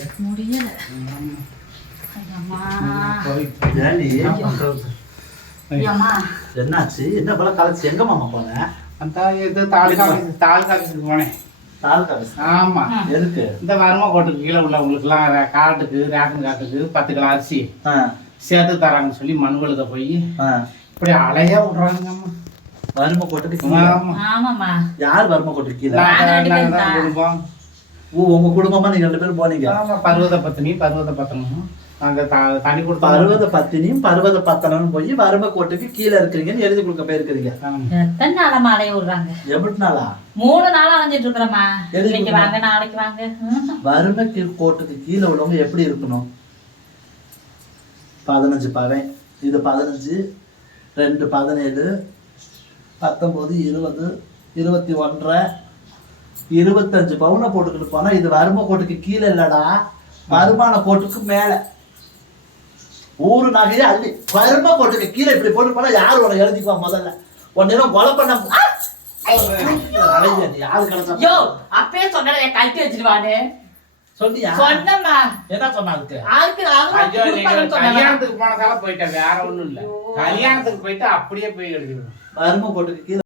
முடியல. என்னாச்சு? என்ன போல கலைச்சு எங்க மாமா போன? அந்த இது தாலுகா ஆஃபீஸ் தாலுகா ஆஃபீஸுக்கு போனேன். தாலுக்கா ஆஃபீஸ். ஆமா. எதுக்கு? இந்த வருமா கோட்டுக்கு கீழே உள்ளவங்களுக்குலாம் ரே- கார்டுக்கு ரேஷன் கார்டுக்கு பத்து கிலோ அரிசி சேர்த்து தராங்கன்னு சொல்லி மனு எழுத போய். இப்படி அலையா விடுறாங்கம்மா. வறுமை கோட்டுக்கு கீழே. ஆமா. ஆமாம்மா. யார் வறுமை கோட்டுக்கு. குடும்பம் ஓ உங்க குடும்பமா நீங்க ரெண்டு பேரும் போனீங்க? பருவத பத்தினி பருவத பத்தனும் நாங்க த- தனி கொடுத்தோம் பருவத பத்தினியும் பருவத பத்தனம்னு போய் வறுமை கோட்டுக்கு கீழே இருக்கிறீங்கன்னு எழுதி கொடுக்க போயிருக்கிறீங்க. எத்தனை நாளா அலைய விடுறாங்க எப்படி நாளா? மூணு நாளா அலைஞ்சிட்டு இருக்கிறோம்மா. எதுக்கு இன்னைக்கு? வாங்க நாளைக்கு வாங்க. வறுமை கோட்டுக்கு கீழே உள்ளவங்க எப்படி இருக்கணும்? பதினஞ்சு பவன் இது பதினஞ்சு ரெண்டு பதினேழு பத்தொம்போது இருபது இருபத்தி ஒன்றரை இருபத்தஞ்சு பவுனை போட்டுக்கிட்டு போனா இது வறுமை கோட்டுக்கு கீழே இல்லடா. வருமான கோட்டுக்கு மேல. ஊரு நகையை அள்ளி. வறுமை கோட்டுக்கு கீழே இப்படி போட்டு போனா யார் உன எழுதிக்குவா முதல்ல? உன்ன கொலை பண்ண யோ அப்பயே சொன்ன கழட்டி வச்சிருவானு சொன்னியா? சொன்னம்மா. என்ன சொன்னாங்க கல்யாணத்துக்கு போனதால போயிட்டேன் வேற ஒண்ணும் இல்ல. கல்யாணத்துக்கு போயிட்டு அப்படியே போய் எழுதிடுவேன் வறுமை கோட்டுக்கு கீழே